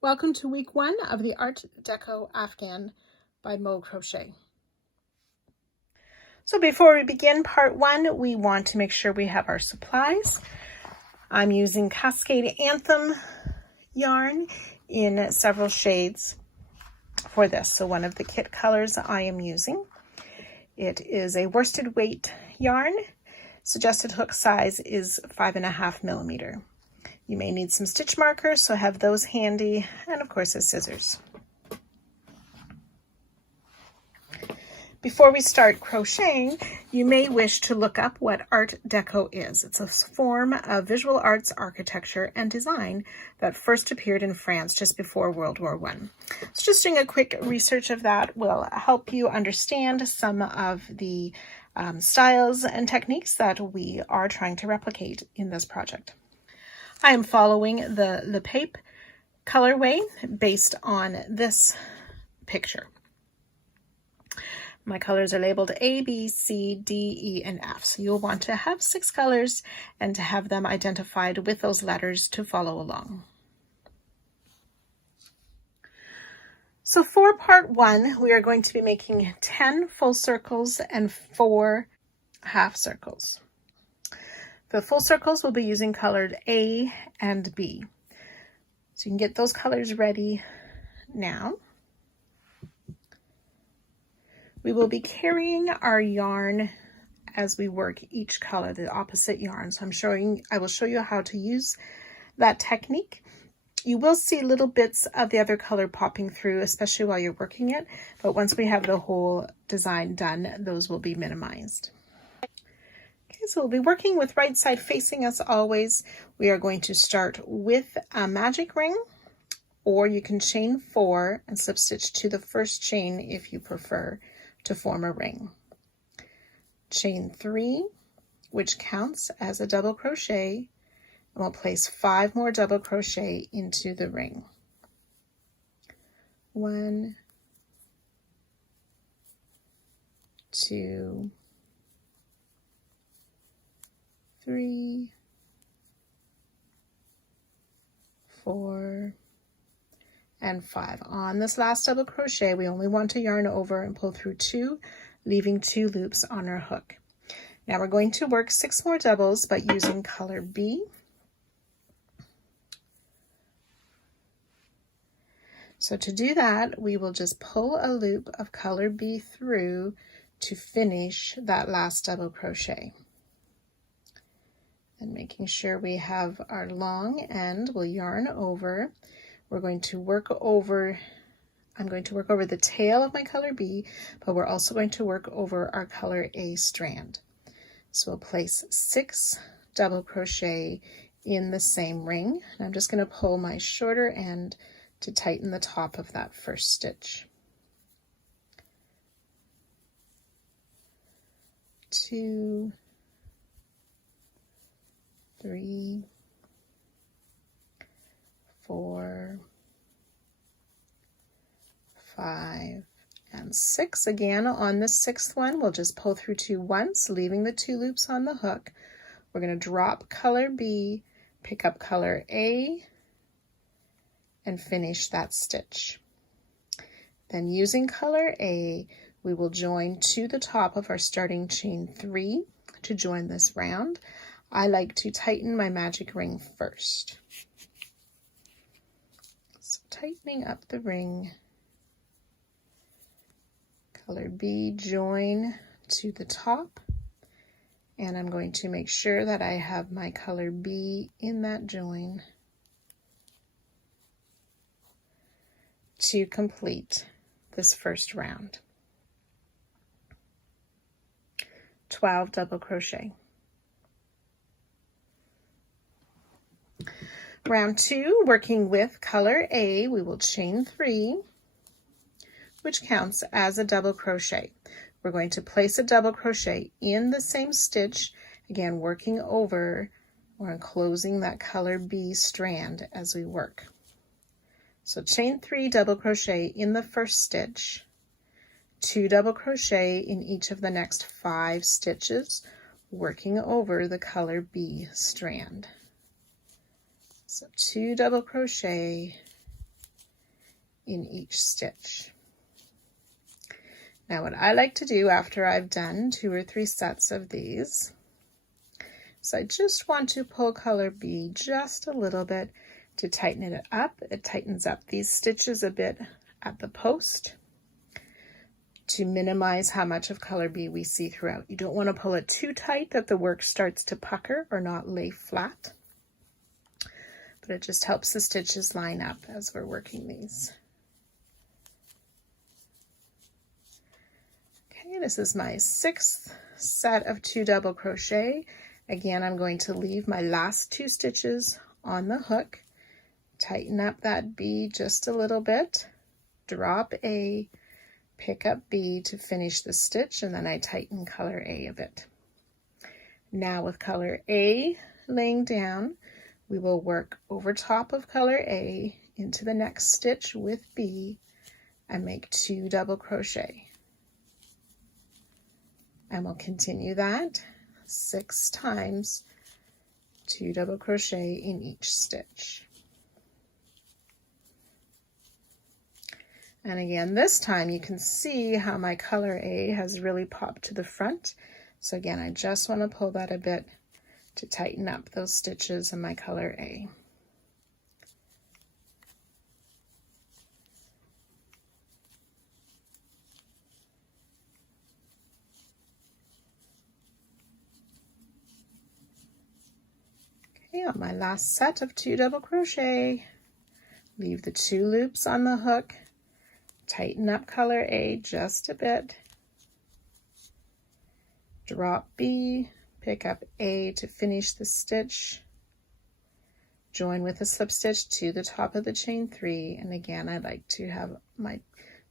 Welcome to week 1 of the Art Deco Afghan by MoCrochet. So before we begin part 1, we want to make sure we have our supplies. I'm using Cascade Anthem yarn in several shades for this. So one of the kit colors I am using. It is a worsted weight yarn. Suggested hook size is 5.5 millimeter. You may need some stitch markers, so have those handy, and of course, scissors. Before we start crocheting, you may wish to look up what Art Deco is. It's a form of visual arts architecture and design that first appeared in France just before World War I. So just doing a quick research of that will help you understand some of the styles and techniques that we are trying to replicate in this project. I am following the Le Pape colorway based on this picture. My colors are labeled A, B, C, D, E, and F. So you'll want to have 6 colors and to have them identified with those letters to follow along. So for part 1, we are going to be making 10 full circles and 4 half circles. The full circles will be using colored A and B. So you can get those colors ready now. We will be carrying our yarn as we work each color, the opposite yarn. So I will show you how to use that technique. You will see little bits of the other color popping through, especially while you're working it. But once we have the whole design done, those will be minimized. So we'll be working with right side facing as always. We are going to start with a magic ring, or you can chain 4 and slip stitch to the first chain if you prefer to form a ring. Chain 3, which counts as a double crochet, and we'll place 5 more double crochet into the ring. 1, 2, 3, 4, and 5. On this last double crochet, we only want to yarn over and pull through 2, leaving 2 loops on our hook. Now we're going to work 6 more doubles, but using color B. So to do that, we will just pull a loop of color B through to finish that last double crochet. And making sure we have our long end, we'll yarn over. We're going to work over, I'm going to work over the tail of my color B, but we're also going to work over our color A strand. So we'll place 6 double crochet in the same ring. And I'm just going to pull my shorter end to tighten the top of that first stitch. 2, 3, 4, 5, and 6. Again, on the 6th one, we'll just pull through 2 once, leaving the 2 loops on the hook. We're going to drop color B, pick up color A, and finish that stitch. Then using color A, we will join to the top of our starting chain 3 to join this round. I like to tighten my magic ring first. So tightening up the ring, color B, join to the top, and I'm going to make sure that I have my color B in that join to complete this first round. 12 double crochet. Round 2, working with color A, we will chain 3, which counts as a double crochet. We're going to place a double crochet in the same stitch, again working over or enclosing that color B strand as we work. So chain 3 double crochet in the first stitch, 2 double crochet in each of the next 5 stitches, working over the color B strand. So 2 double crochet in each stitch. Now what I like to do after I've done 2 or 3 sets of these, so I just want to pull color B just a little bit to tighten it up. It tightens up these stitches a bit at the post to minimize how much of color B we see throughout. You don't want to pull it too tight that the work starts to pucker or not lay flat, but it just helps the stitches line up as we're working these. Okay, this is my 6th set of 2 double crochet. Again, I'm going to leave my last 2 stitches on the hook, tighten up that B just a little bit, drop A, pick up B to finish the stitch, and then I tighten color A a bit. Now with color A laying down, we will work over top of color A into the next stitch with B and make 2 double crochet. And we'll continue that 6 times, 2 double crochet in each stitch. And again, this time you can see how my color A has really popped to the front. So again, I just want to pull that a bit to tighten up those stitches in my color A. Okay, on my last set of 2 double crochet, leave the 2 loops on the hook, tighten up color A just a bit, drop B, pick up A to finish the stitch, join with a slip stitch to the top of the chain 3, and again I like to have my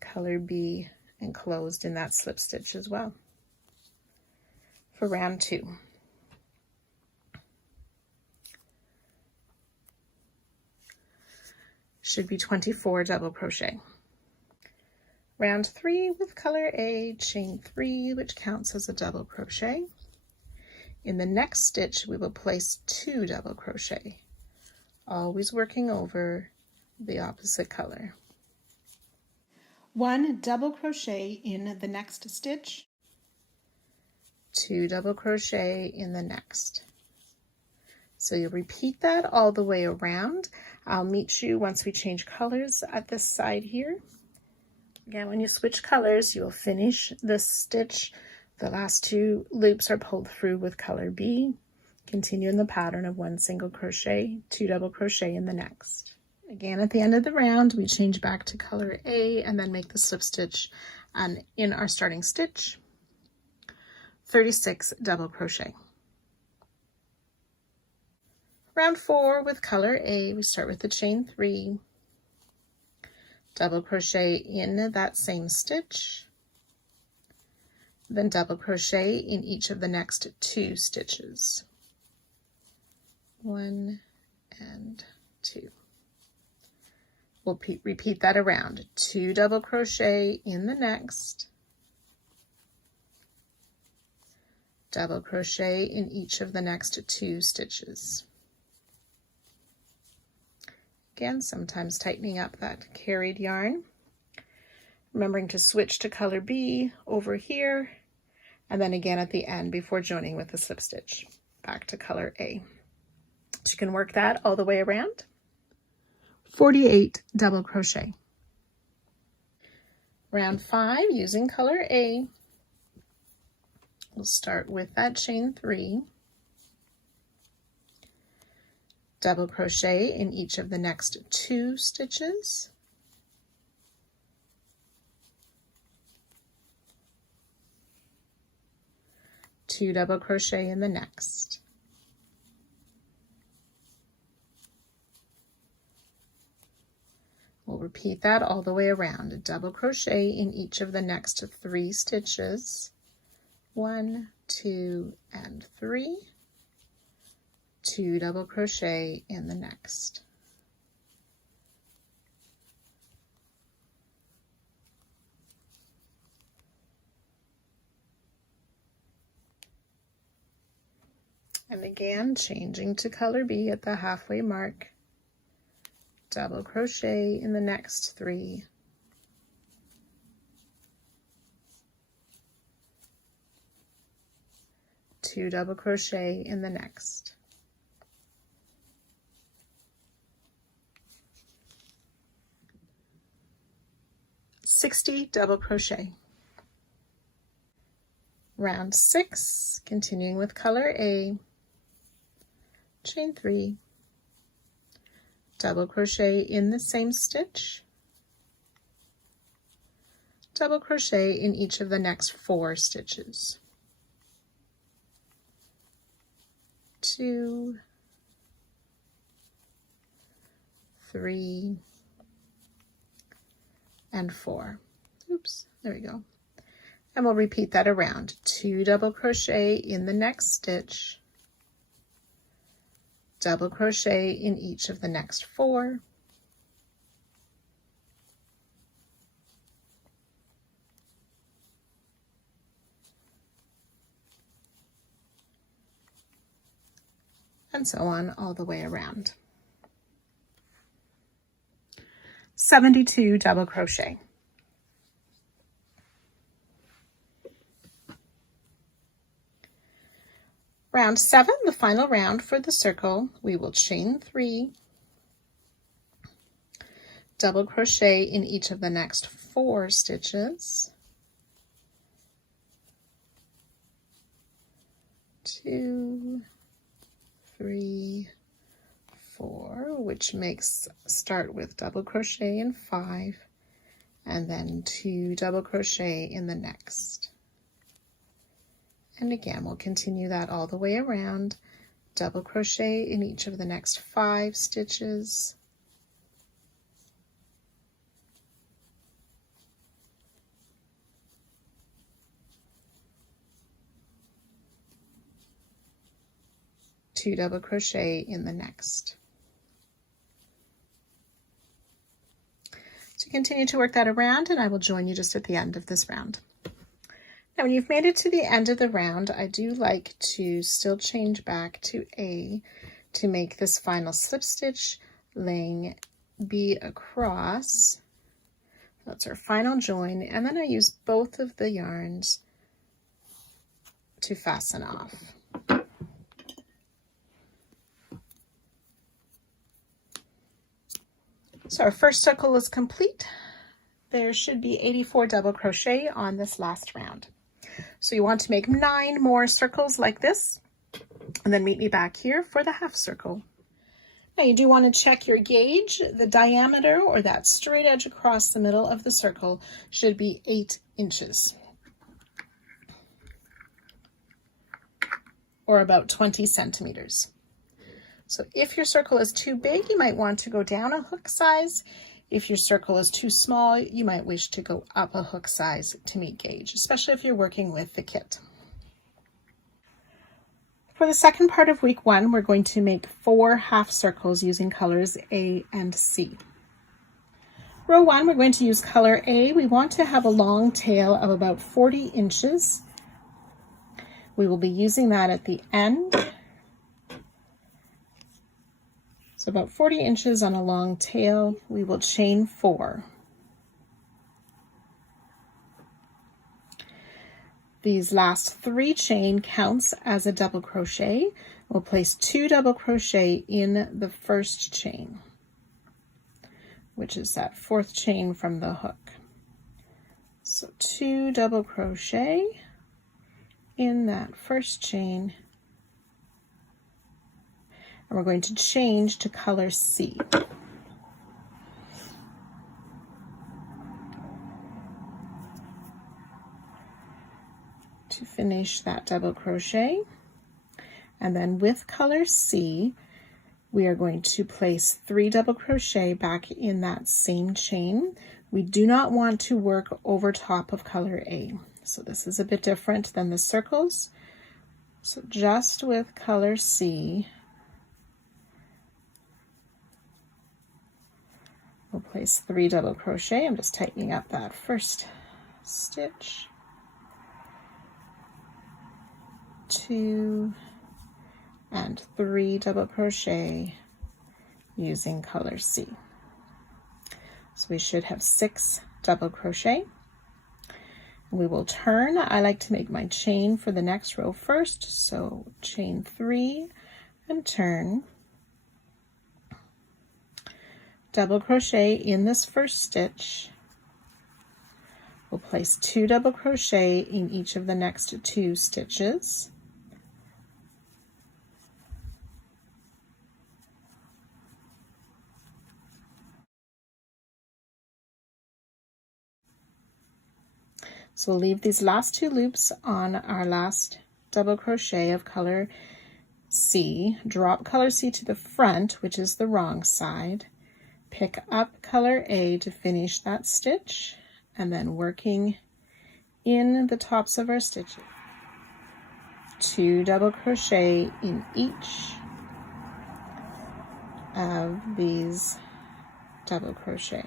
color B enclosed in that slip stitch as well for round 2. Should be 24 double crochet. Round 3 with color A, chain 3, which counts as a double crochet. In the next stitch, we will place 2 double crochet, always working over the opposite color. 1 double crochet in the next stitch, 2 double crochet in the next. So you'll repeat that all the way around. I'll meet you once we change colors at this side here. Again, when you switch colors, you'll finish this stitch. The last 2 loops are pulled through with color B. Continue in the pattern of 1 single crochet, 2 double crochet in the next. Again, at the end of the round, we change back to color A and then make the slip stitch in our starting stitch. 36 double crochet. Round 4 with color A, we start with the chain 3, double crochet in that same stitch, then double crochet in each of the next 2 stitches. 1 and 2. We'll repeat that around. 2 double crochet in the next, double crochet in each of the next 2 stitches. Again, sometimes tightening up that carried yarn. Remembering to switch to color B over here, and then again at the end before joining with the slip stitch, back to color A. So you can work that all the way around. 48 double crochet. Round 5 using color A. We'll start with that chain 3. Double crochet in each of the next 2 stitches, two double crochet in the next, we'll repeat that all the way around. A double crochet in each of the next 3 stitches, 1, 2, and 3. 2 double crochet in the next. And again, changing to color B at the halfway mark. double crochet in the next 3, two double crochet in the next, $60 double crochet. Round 6, continuing with color A, chain 3, double crochet in the same stitch, double crochet in each of the next 4 stitches, 2, 3, and 4. Oops, there we go. And we'll repeat that around. 2 double crochet in the next stitch, double crochet in each of the next 4, and so on all the way around. 72 double crochet. Round 7, the final round for the circle, we will chain 3, double crochet in each of the next 4 stitches, 2, 3, 4, which makes start with double crochet in 5, and then 2 double crochet in the next. And again, we'll continue that all the way around, double crochet in each of the next 5 stitches, two double crochet in the next. So continue to work that around, and I will join you just at the end of this round. Now, when you've made it to the end of the round, I do like to still change back to A to make this final slip stitch, laying B across. That's our final join, and then I use both of the yarns to fasten off. So our first circle is complete. There should be 84 double crochet on this last round. So you want to make 9 more circles like this, and then meet me back here for the half circle. Now you do want to check your gauge. The diameter, or that straight edge across the middle of the circle, should be 8 inches. Or about 20 centimeters. So if your circle is too big, you might want to go down a hook size. If your circle is too small, you might wish to go up a hook size to meet gauge, especially if you're working with the kit. For the second part of week 1, we're going to make 4 half circles using colors A and C. Row 1, we're going to use color A. We want to have a long tail of about 40 inches. We will be using that at the end. So about 40 inches on a long tail. We will chain 4. These last 3 chain counts as a double crochet. We'll place 2 double crochet in the first chain, which is that 4th chain from the hook. So 2 double crochet in that first chain. And we're going to change to color C. To finish that double crochet. And then with color C, we are going to place 3 double crochet back in that same chain. We do not want to work over top of color A. So this is a bit different than the circles. So just with color C, we'll place 3 double crochet. I'm just tightening up that first stitch. 2 and 3 double crochet using color C. So we should have 6 double crochet. We will turn. I like to make my chain for the next row first, so chain 3 and turn. Double crochet in this first stitch. We'll place 2 double crochet in each of the next 2 stitches. So we'll leave these last 2 loops on our last double crochet of color C. Drop color C to the front, which is the wrong side. Pick up color A to finish that stitch, and then working in the tops of our stitches. 2 double crochet in each of these double crochet.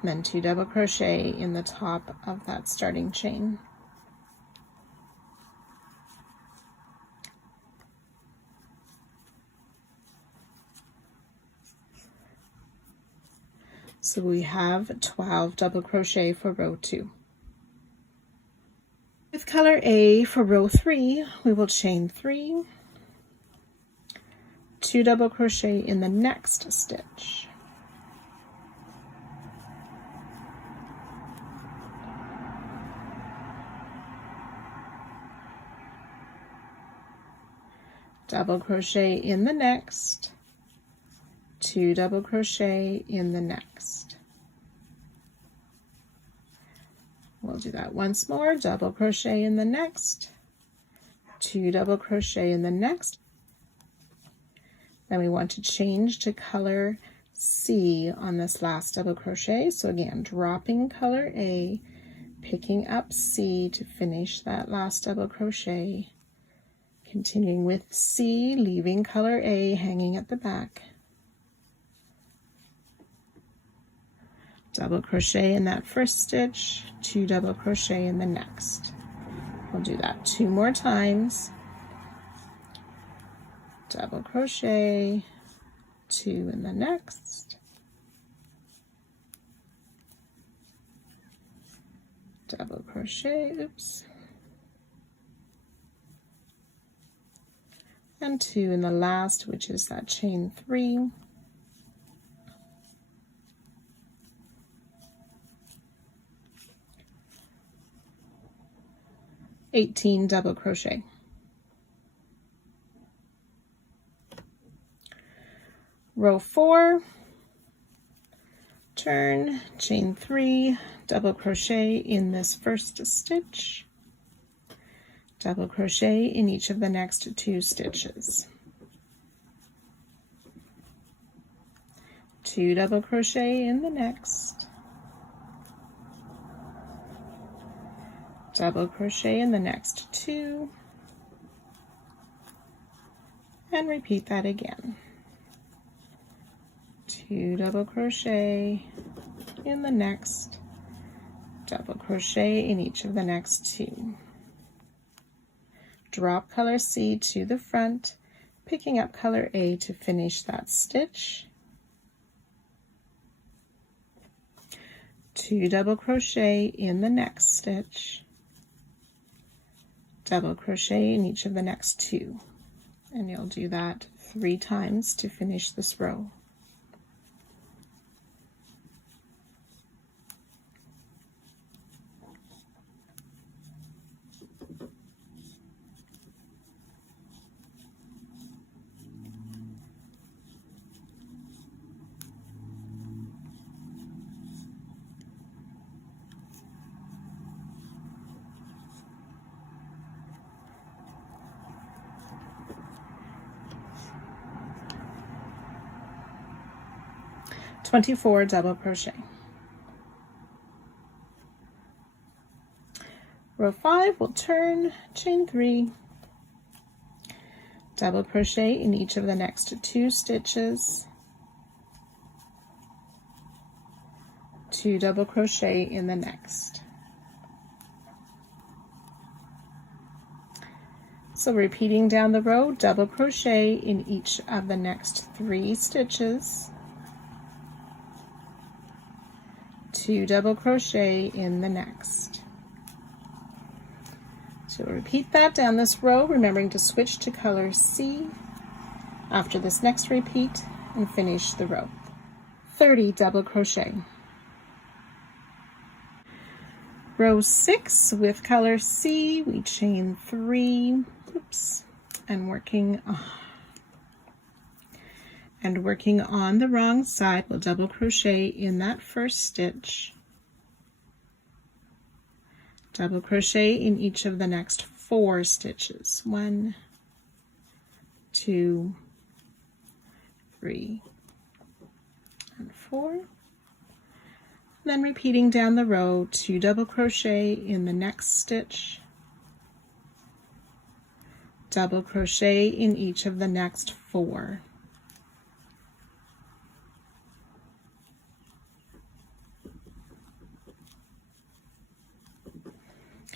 And then 2 double crochet in the top of that starting chain. So we have 12 double crochet for row 2. With color A for row 3, we will chain 3, 2 double crochet in the next stitch. Double crochet in the next, 2 double crochet in the next. We'll do that once more. Double crochet in the next, 2 double crochet in the next. Then we want to change to color C on this last double crochet. So again, dropping color A, picking up C to finish that last double crochet. Continuing with C, leaving color A hanging at the back. Double crochet in that first stitch, 2 double crochet in the next. We'll do that 2 more times. Double crochet, 2 in the next. Double crochet, oops. And 2 in the last, which is that chain 3. $18 double crochet. Row 4, turn, chain 3, double crochet in this first stitch. Double crochet in each of the next 2 stitches. 2 double crochet in the next. Double crochet in the next 2. And repeat that again. 2 double crochet in the next. Double crochet in each of the next 2. Drop color C to the front, picking up color A to finish that stitch. 2 double crochet in the next stitch. Double crochet in each of the next 2. And you'll do that 3 times to finish this row. $24 double crochet. Row 5, we'll turn, chain 3, double crochet in each of the next 2 stitches, 2 double crochet in the next. So repeating down the row, double crochet in each of the next 3 stitches, 2 double crochet in the next. So repeat that down this row, remembering to switch to color C after this next repeat and finish the row. 30 double crochet. Row 6 with color C, we chain 3, oops, and working on the wrong side, we'll double crochet in that first stitch, double crochet in each of the next 4 stitches, 1, 2, 3, and 4. Then repeating down the row, 2 double crochet in the next stitch, double crochet in each of the next 4.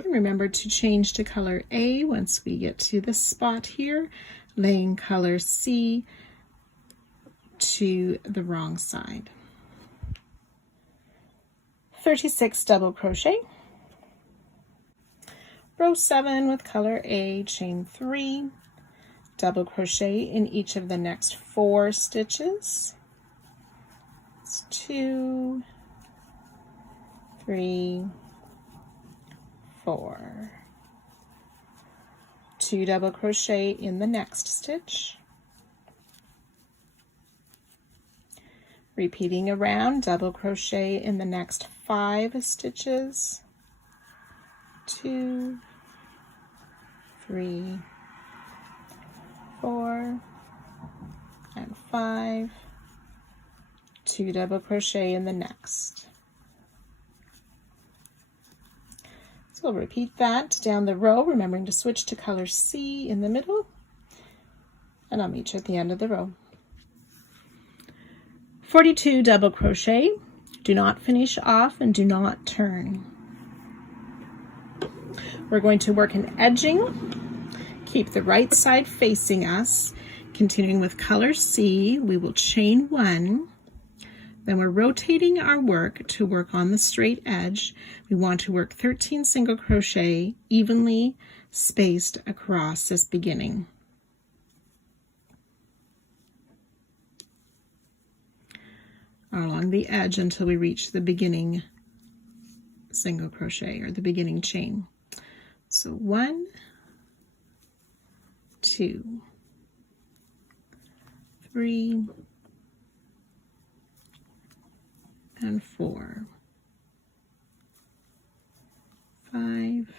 And remember to change to color A once we get to this spot here, laying color C to the wrong side. 36 double crochet. Row 7 with color A, chain 3, double crochet in each of the next 4 stitches. It's 2, 3, 4. 2 double crochet in the next stitch. Repeating around, double crochet in the next 5 stitches, 2, 3, 4, and 5, 2 double crochet in the next. So we'll repeat that down the row, remembering to switch to color C in the middle, and I'll meet you at the end of the row. 42 double crochet. Do not finish off and do not turn. We're going to work an edging. Keep the right side facing us. Continuing with color C, we will chain 1. Then we're rotating our work to work on the straight edge. We want to work 13 single crochet evenly spaced across this beginning. Along the edge until we reach the beginning single crochet or the beginning chain. So 1, 2, 3, and 4, 5,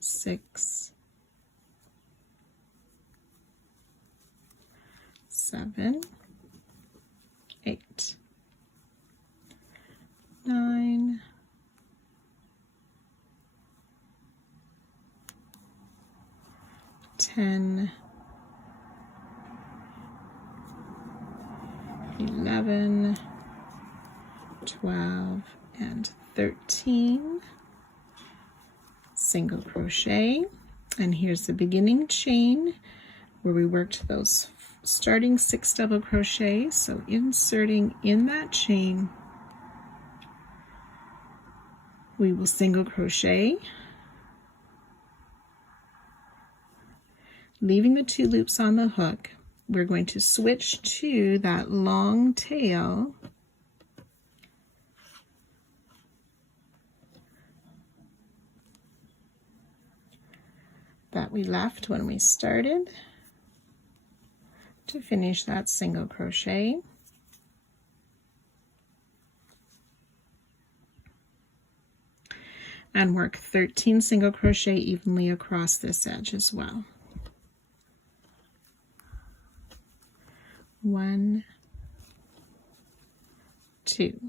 6, 7, 8, 9, 10, 11, 12, and 13 single crochet. And here's the beginning chain where we worked those starting 6 double crochet. So inserting in that chain, we will single crochet, leaving the 2 loops on the hook. We're going to switch to that long tail that we left when we started to finish that single crochet. And work 13 single crochet evenly across this edge as well. 1, 2,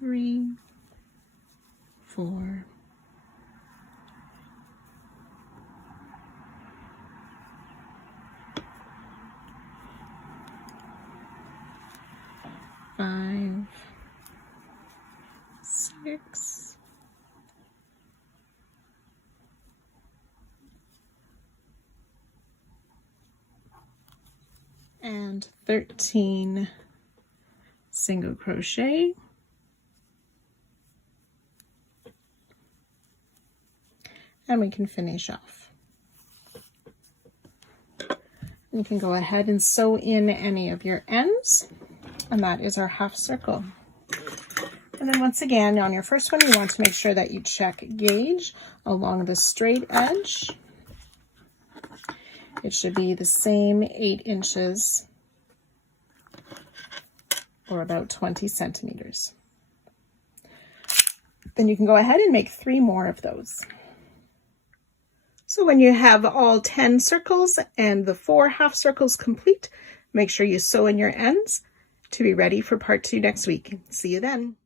3, 4, 5, 6, and 13 single crochet, and we can finish off. You can go ahead and sew in any of your ends, and that is our half circle. And then once again, on your first one, you want to make sure that you check gauge along the straight edge. It should be the same 8 inches or about 20 centimeters. Then you can go ahead and make 3 more of those. So when you have all 10 circles and the 4 half circles complete, make sure you sew in your ends to be ready for part 2 next week. See you then.